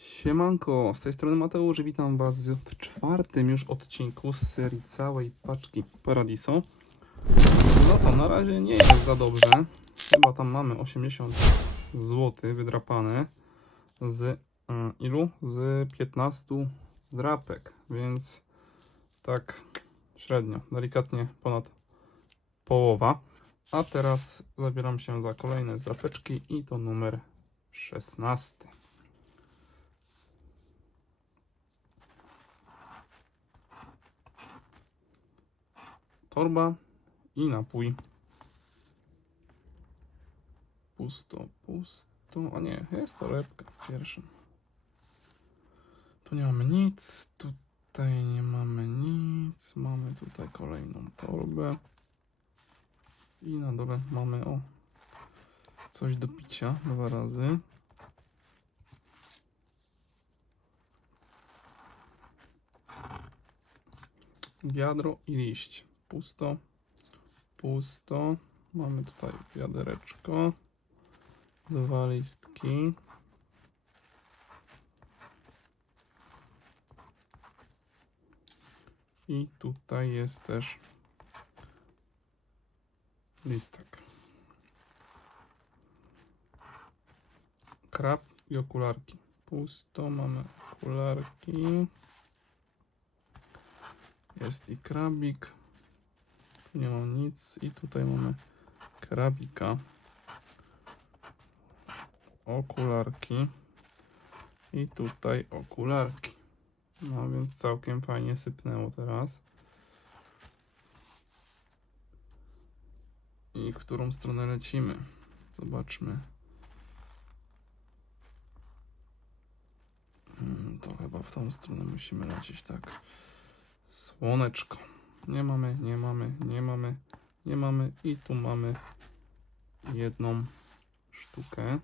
Siemanko, z tej strony Mateusz, witam Was w czwartym już odcinku z serii całej paczki Paradiso. No co, na razie nie jest za dobrze. Chyba tam mamy 80 zł wydrapane z y, ilu? Z 15 zdrapek, więc tak średnio, delikatnie ponad połowa. A teraz zabieram się za kolejne zdrapeczki i to numer 16. torba i napój. Pusto, pusto. A nie, jest torebka w pierwszym. Tu nie mamy nic, tutaj nie mamy nic. Mamy tutaj kolejną torbę. I na dole mamy o coś do picia dwa razy. Wiadro i liść pusto, pusto. Mamy tutaj wiadereczko, dwa listki. I tutaj jest też listek. Krab i okularki. Pusto, mamy okularki. Jest i krabik. Nie mam nic i tutaj mamy krabika. Okularki. I tutaj okularki. No więc całkiem fajnie sypnęło teraz. I w którą stronę lecimy? Zobaczmy. Hmm, To chyba w tą stronę musimy lecieć, tak. Słoneczko. Nie mamy, nie mamy, nie mamy, nie mamy. I tu mamy jedną sztukę.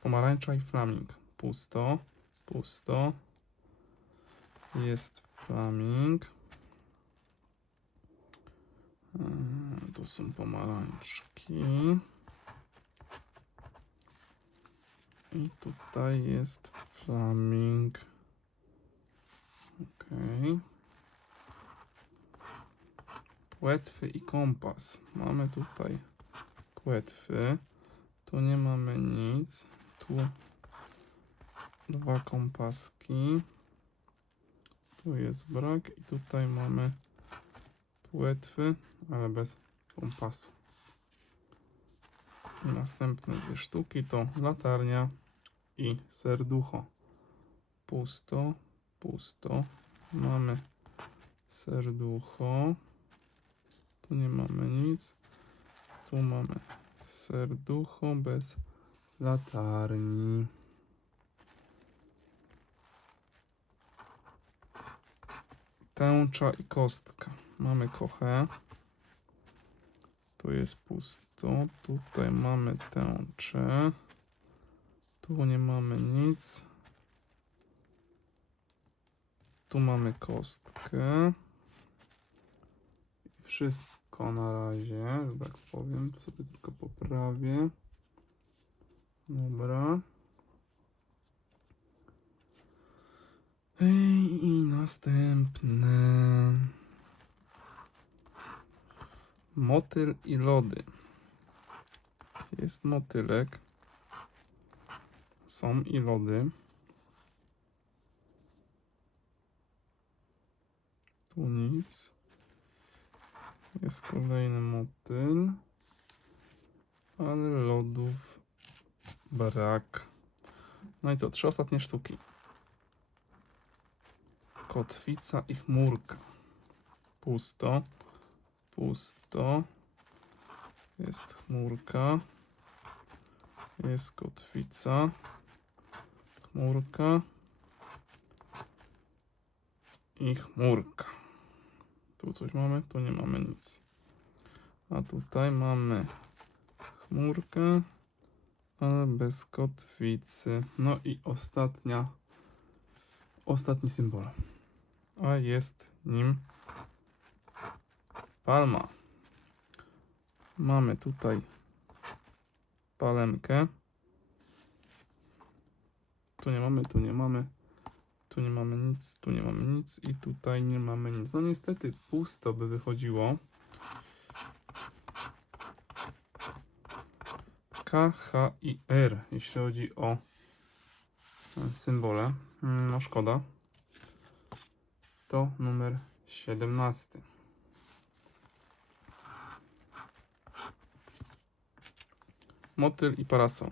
Pomarańcza i flaming. Pusto, pusto. Jest flaming. Eee, Tu są pomarańczki. I tutaj jest flaming. Płetwy i kompas. Mamy tutaj płetwy. Tu nie mamy nic. Tu dwa kompaski. Tu jest brak i tutaj mamy płetwy, ale bez kompasu. I następne dwie sztuki to latarnia i serducho. Pusto, pusto. Mamy serducho. Tu nie mamy nic. Tu mamy serducho bez latarni. Tęcza i kostka. Mamy kochę. Tu jest pusto. Tutaj mamy tęczę. Tu nie mamy nic. Tu mamy kostkę. Wszystko na razie, że tak powiem. Tu sobie tylko poprawię. Dobra. I następne. Motyl i lody. Jest motylek. Są i lody. Tu nic. Jest kolejny motyl. Ale lodów brak. No i co? Trzy ostatnie sztuki. Kotwica i chmurka. Pusto. Pusto. Jest chmurka. Jest kotwica. Chmurka. I chmurka. Tu coś mamy, tu nie mamy nic. A tutaj mamy chmurkę, ale bez kotwicy. No i ostatnia, ostatni symbol. A jest nim palma. Mamy tutaj palemkę. Tu nie mamy, tu nie mamy. Tu nie mamy nic, tu nie mamy nic i tutaj nie mamy nic. No niestety pusto by wychodziło. K, H i R, jeśli chodzi o e, symbole. Mm, No szkoda. To numer 17. Motyl i parasol.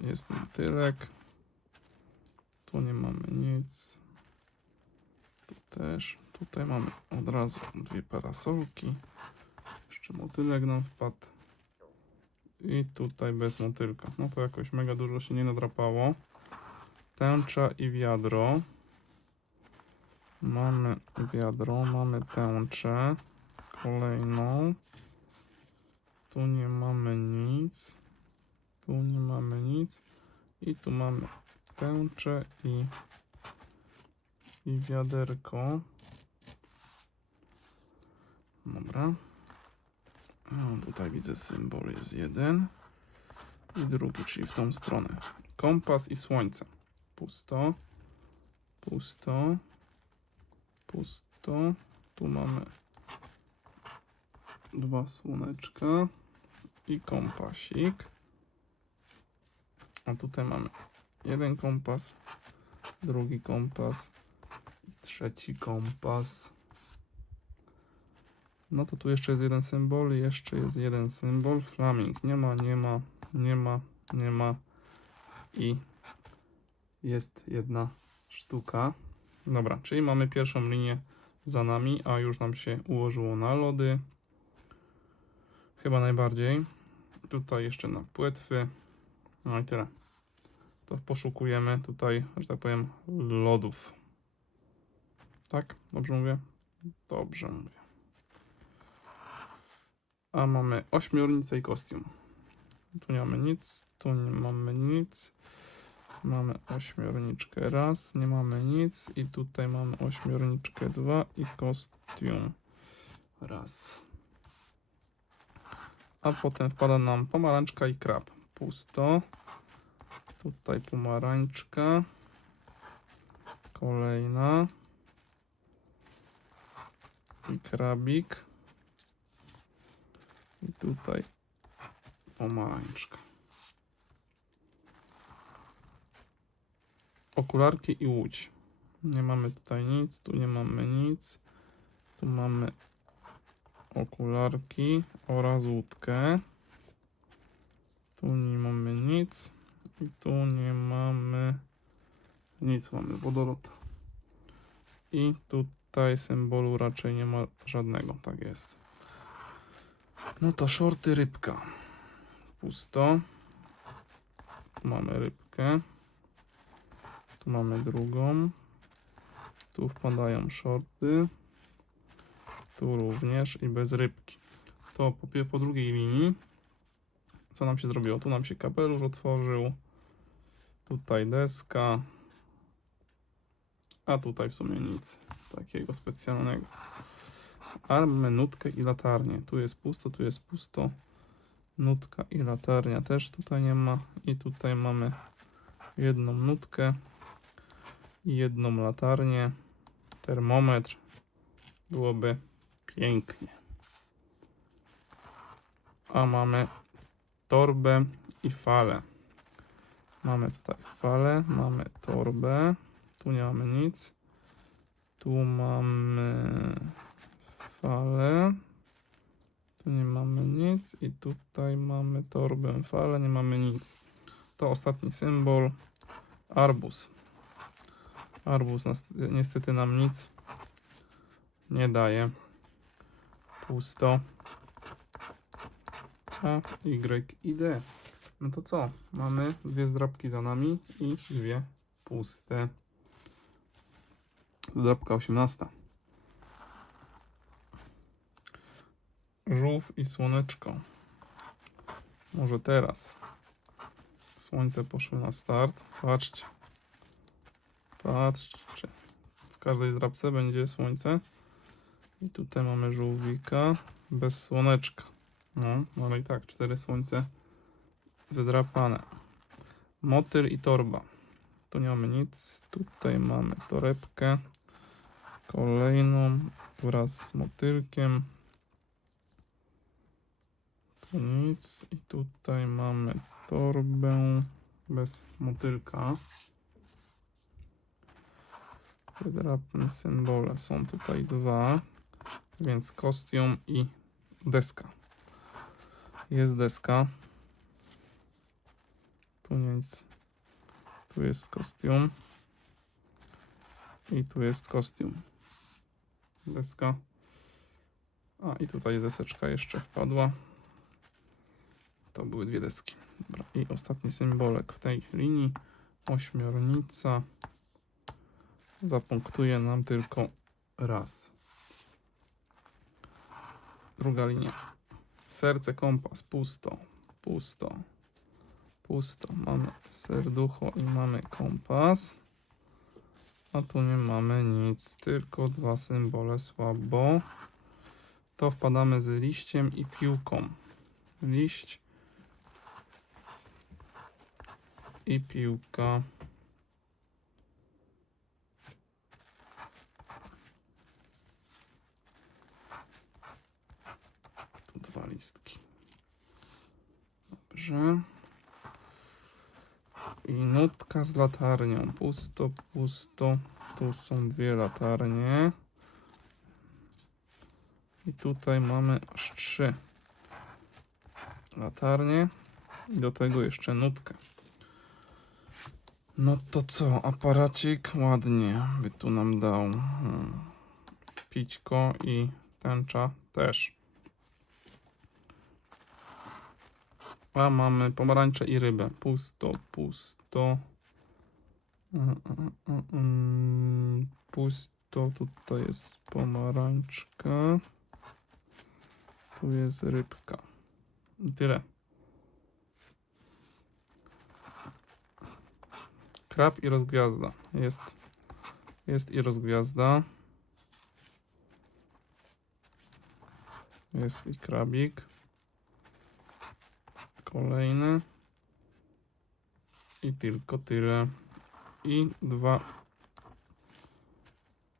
Jest motylek. Tu nie mamy nic. Tu też. Tutaj mamy od razu dwie parasolki. Jeszcze motylek nam wpadł. I tutaj bez motylka. No to jakoś mega dużo się nie nadrapało. Tęcza i wiadro. Mamy wiadro, mamy tęczę. Kolejną. Tu nie mamy nic. Tu nie mamy nic. I tu mamy tęczę i, i wiaderko. Dobra. A, tutaj widzę symbol jest jeden i drugi, czyli w tą stronę. Kompas i słońce. Pusto. Pusto. Pusto. Tu mamy dwa słoneczka i kompasik. A tutaj mamy jeden kompas, drugi kompas trzeci kompas. No to tu jeszcze jest jeden symbol, jeszcze jest jeden symbol. Flaming. Nie ma, nie ma, nie ma, nie ma. I jest jedna sztuka. Dobra, czyli mamy pierwszą linię za nami, a już nam się ułożyło na lody. Chyba najbardziej. Tutaj jeszcze na płetwy. No i tyle. To poszukujemy tutaj, że tak powiem, lodów. Tak? Dobrze mówię? Dobrze mówię. A mamy ośmiornicę i kostium. Tu nie mamy nic, tu nie mamy nic. Mamy ośmiorniczkę raz, nie mamy nic. I tutaj mamy ośmiorniczkę dwa i kostium raz. A potem wpada nam pomarańczka i krab. Pusto. Tutaj pomarańczka. Kolejna. I krabik. I tutaj pomarańczka. Okularki i łódź. Nie mamy tutaj nic, tu nie mamy nic. Tu mamy okularki oraz łódkę. Tu nie mamy nic. I tu nie mamy nic. Mamy wodolot. I tutaj symbolu raczej nie ma żadnego. Tak jest. No to shorty rybka. Pusto. Tu mamy rybkę. Tu mamy drugą. Tu wpadają shorty. Tu również i bez rybki. To po, po drugiej linii. Co nam się zrobiło? Tu nam się kapelusz otworzył. Tutaj deska. A tutaj w sumie nic takiego specjalnego. Mamy nutkę i latarnię. Tu jest pusto, tu jest pusto. Nutka i latarnia też tutaj nie ma. I tutaj mamy jedną nutkę jedną latarnię. Termometr. Byłoby pięknie. A mamy torbę i falę. Mamy tutaj falę, mamy torbę. Tu nie mamy nic. Tu mamy falę. Tu nie mamy nic. I tutaj mamy torbę, falę, nie mamy nic. To ostatni symbol. Arbus. Arbus niestety nam nic nie daje. Pusto. A, Y i D. No to co? Mamy dwie zdrabki za nami i dwie puste. Zdrabka 18. Żółw i słoneczko. Może teraz. Słońce poszło na start. Patrzcie. Patrzcie. W każdej zdrabce będzie słońce. I tutaj mamy żółwika bez słoneczka. No, ale i tak, cztery słońce Wydrapane. Motyl i torba. Tu nie mamy nic. Tutaj mamy torebkę. Kolejną wraz z motylkiem. Tu nic. I tutaj mamy torbę bez motylka. Wydrapne symbole są tutaj dwa. Więc kostium i deska. Jest deska. Tu. Tu jest kostium. I tu jest kostium. Deska. A i tutaj deseczka jeszcze wpadła. To były dwie deski. Dobra. I ostatni symbolek w tej linii. Ośmiornica. Zapunktuje nam tylko raz. Druga linia. Serce, kompas, pusto, pusto, pusto. Mamy serducho i mamy kompas. A tu nie mamy nic, tylko dwa symbole słabo. To wpadamy z liściem i piłką. Liść i piłka. Tu dwa listki. Dobrze. I nutka z latarnią. Pusto, pusto. Tu są dwie latarnie. I tutaj mamy aż trzy latarnie. I do tego jeszcze nutkę. No to co, aparacik ładnie by tu nam dał. Hmm. Pićko i tęcza też. A mamy pomarańcze i rybę. Pusto, pusto. Mm, mm, mm. Pusto, tutaj jest pomarańczka. Tu jest rybka. Tyle. Krab i rozgwiazda. Jest, jest i rozgwiazda. Jest i krabik. Kolejny. I tylko tyle. I dwa.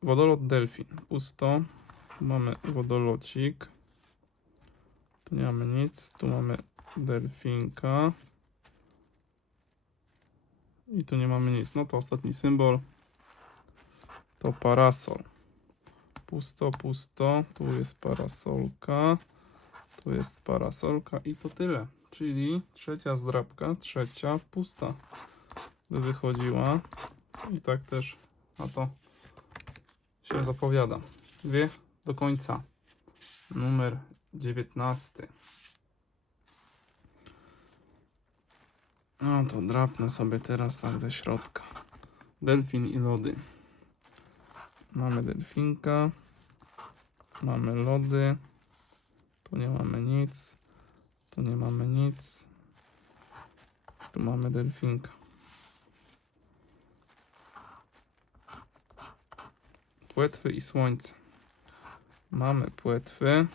Wodolot delfin. Pusto. Tu mamy wodolocik. Tu nie mamy nic. Tu mamy delfinka. I tu nie mamy nic. No to ostatni symbol. To parasol. Pusto, pusto. Tu jest parasolka. Tu jest parasolka i to tyle. Czyli trzecia zdrabka, trzecia pusta by wychodziła. I tak też na to się zapowiada. Dwie do końca. Numer 19. No to drapnę sobie teraz tak ze środka. Delfin i lody. Mamy delfinka. Mamy lody. Tu nie mamy nic. Tu nie mamy nic. Tu mamy delfinka. Płetwy i słońce. Mamy płetwy.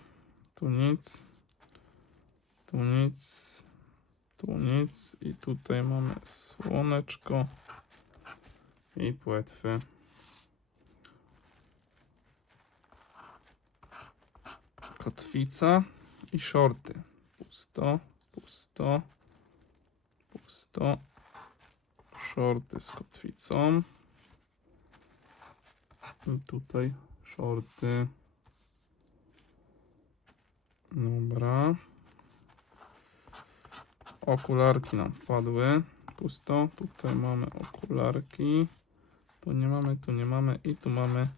Tu nic. Tu nic. Tu nic. I tutaj mamy słoneczko. I płetwy. Kotwica i shorty. Pusto, pusto, pusto. Shorty z kotwicą. I tutaj shorty. Dobra. Okularki nam wpadły. Pusto. Tutaj mamy okularki. Tu nie mamy, tu nie mamy i tu mamy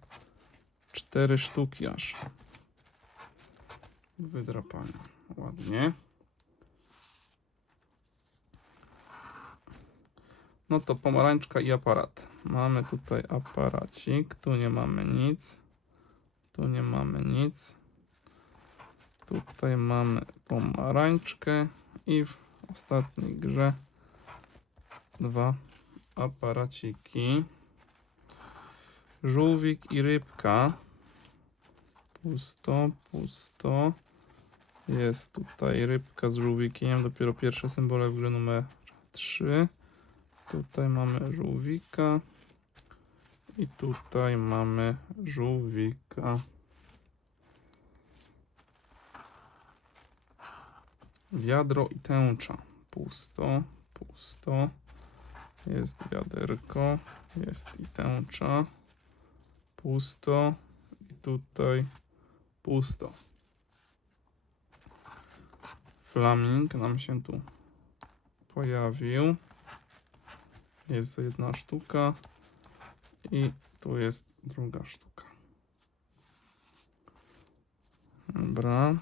cztery sztuki aż. Wydrapane. Ładnie. No to pomarańczka i aparat. Mamy tutaj aparacik. Tu nie mamy nic. Tu nie mamy nic. Tutaj mamy pomarańczkę i w ostatniej grze dwa aparaciki. Żółwik i rybka. Pusto, pusto. Jest tutaj rybka z żółwikiem, dopiero pierwsze symbole w grze numer 3. Tutaj mamy żółwika. I tutaj mamy żółwika. Wiadro i tęcza. Pusto, pusto. Jest wiaderko, jest i tęcza. Pusto. I tutaj pusto. Flaming nam się tu pojawił. Jest jedna sztuka. I tu jest druga sztuka. Dobra.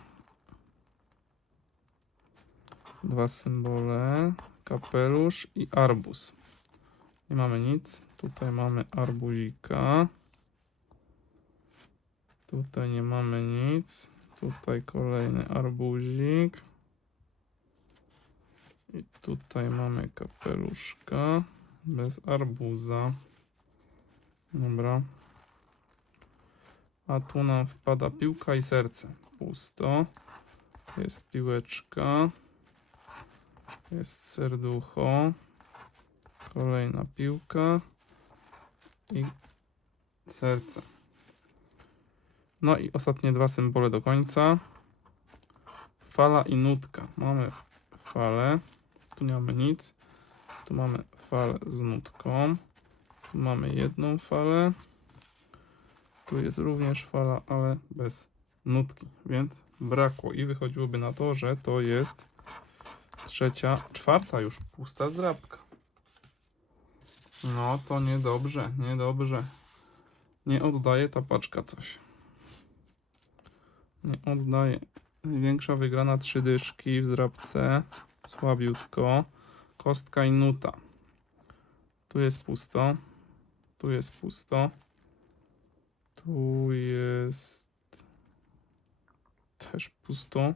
Dwa symbole. Kapelusz i arbuz. Nie mamy nic. Tutaj mamy arbuzika. Tutaj nie mamy nic. Tutaj kolejny arbuzik. I tutaj mamy kapeluszka bez arbuza. Dobra. A tu nam wpada piłka i serce. Pusto. Jest piłeczka. Jest serducho. Kolejna piłka. I serce. No i ostatnie dwa symbole do końca. Fala i nutka. Mamy falę. Tu nie mamy nic. Tu mamy falę z nutką. Tu mamy jedną falę. Tu jest również fala, ale bez nutki, więc brakło. I wychodziłoby na to, że to jest trzecia, czwarta już pusta zdrabka. No to niedobrze, niedobrze. Nie oddaje ta paczka coś. Nie oddaje. Największa wygrana trzy dyszki w zdrabce. Słabiutko. Kostka i nuta. Tu jest pusto. Tu jest pusto. Tu jest też pusto.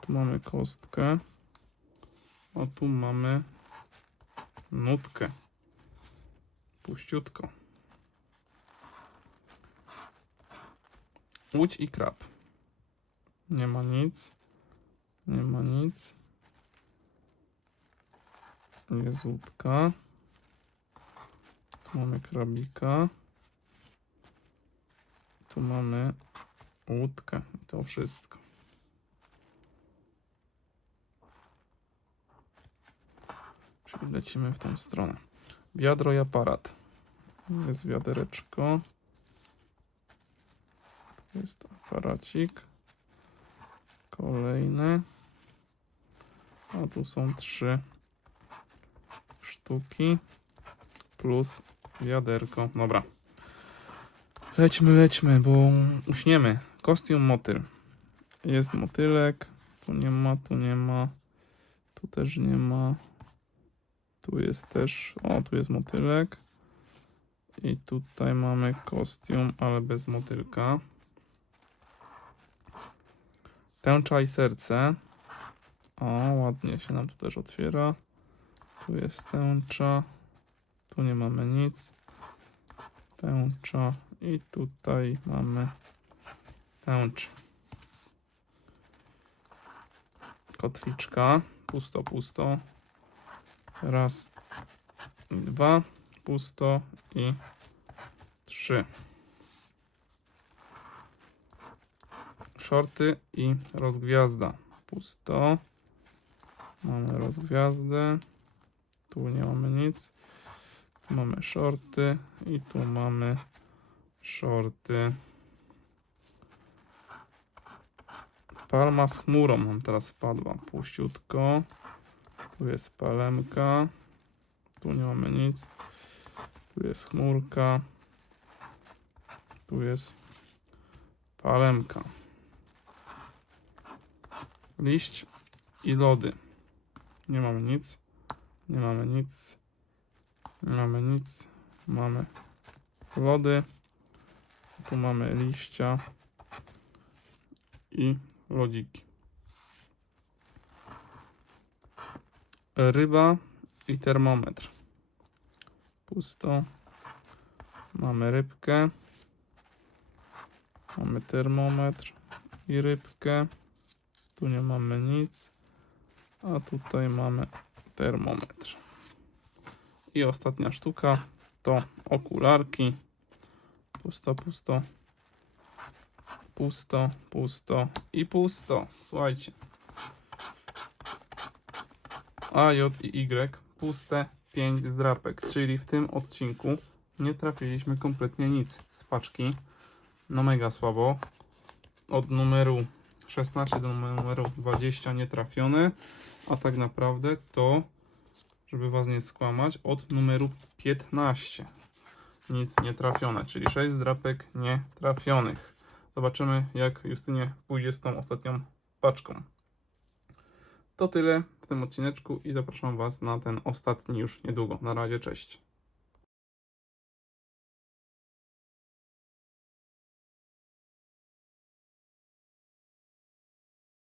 Tu mamy kostkę. A tu mamy nutkę. Puściutko. Łódź i krab. Nie ma nic. Nie ma nic. Jest łódka. Tu mamy krabika. Tu mamy łódkę. I to wszystko. Czyli lecimy w tą stronę. Wiadro i aparat. Jest wiadereczko. Jest aparacik. Kolejny. A tu są trzy sztuki plus wiaderko. Dobra. Lećmy, lećmy, bo uśniemy. Kostium motyl. Jest motylek. Tu nie ma, tu nie ma. Tu też nie ma. Tu jest też. O, tu jest motylek. I tutaj mamy kostium, ale bez motylka. Tęcza i serce. O, ładnie się nam to też otwiera. Tu jest tęcza. Tu nie mamy nic. Tęcza. I tutaj mamy tęczę. Kotwiczka. Pusto, pusto. Raz, dwa. Pusto i trzy. Shorty i rozgwiazda. Pusto. Mamy rozgwiazdę. Tu nie mamy nic. Tu mamy shorty i tu mamy shorty. Palma z chmurą nam teraz wpadła. Puściutko. Tu jest palemka. Tu nie mamy nic. Tu jest chmurka. Tu jest palemka. Liść i lody. Nie mamy nic. Nie mamy nic. Nie mamy nic. Mamy lody. Tu mamy liścia i lodziki. Ryba i termometr. Pusto. Mamy rybkę. Mamy termometr i rybkę. Tu nie mamy nic. A tutaj mamy termometr. I ostatnia sztuka to okularki. Pusto, pusto. Pusto, pusto i pusto. Słuchajcie. A, J i Y puste 5 zdrapek, czyli w tym odcinku nie trafiliśmy kompletnie nic z paczki. No mega słabo. Od numeru 16 do numeru 20 nie trafione, a tak naprawdę to, żeby was nie skłamać, od numeru 15 nic nie trafione, czyli 6 zdrapek nie trafionych. Zobaczymy, jak Justynie pójdzie z tą ostatnią paczką. To tyle w tym odcineczku i zapraszam Was na ten ostatni już niedługo. Na razie, cześć.